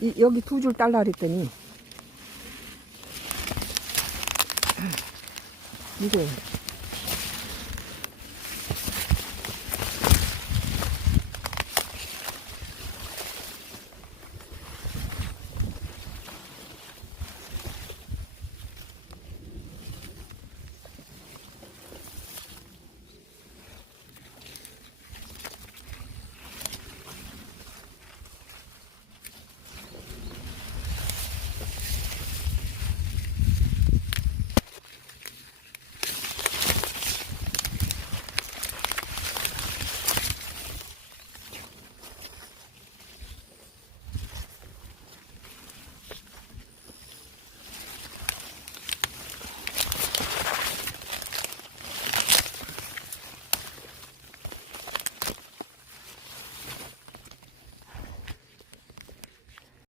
이, 여기 두 줄 달라 그랬더니. 이거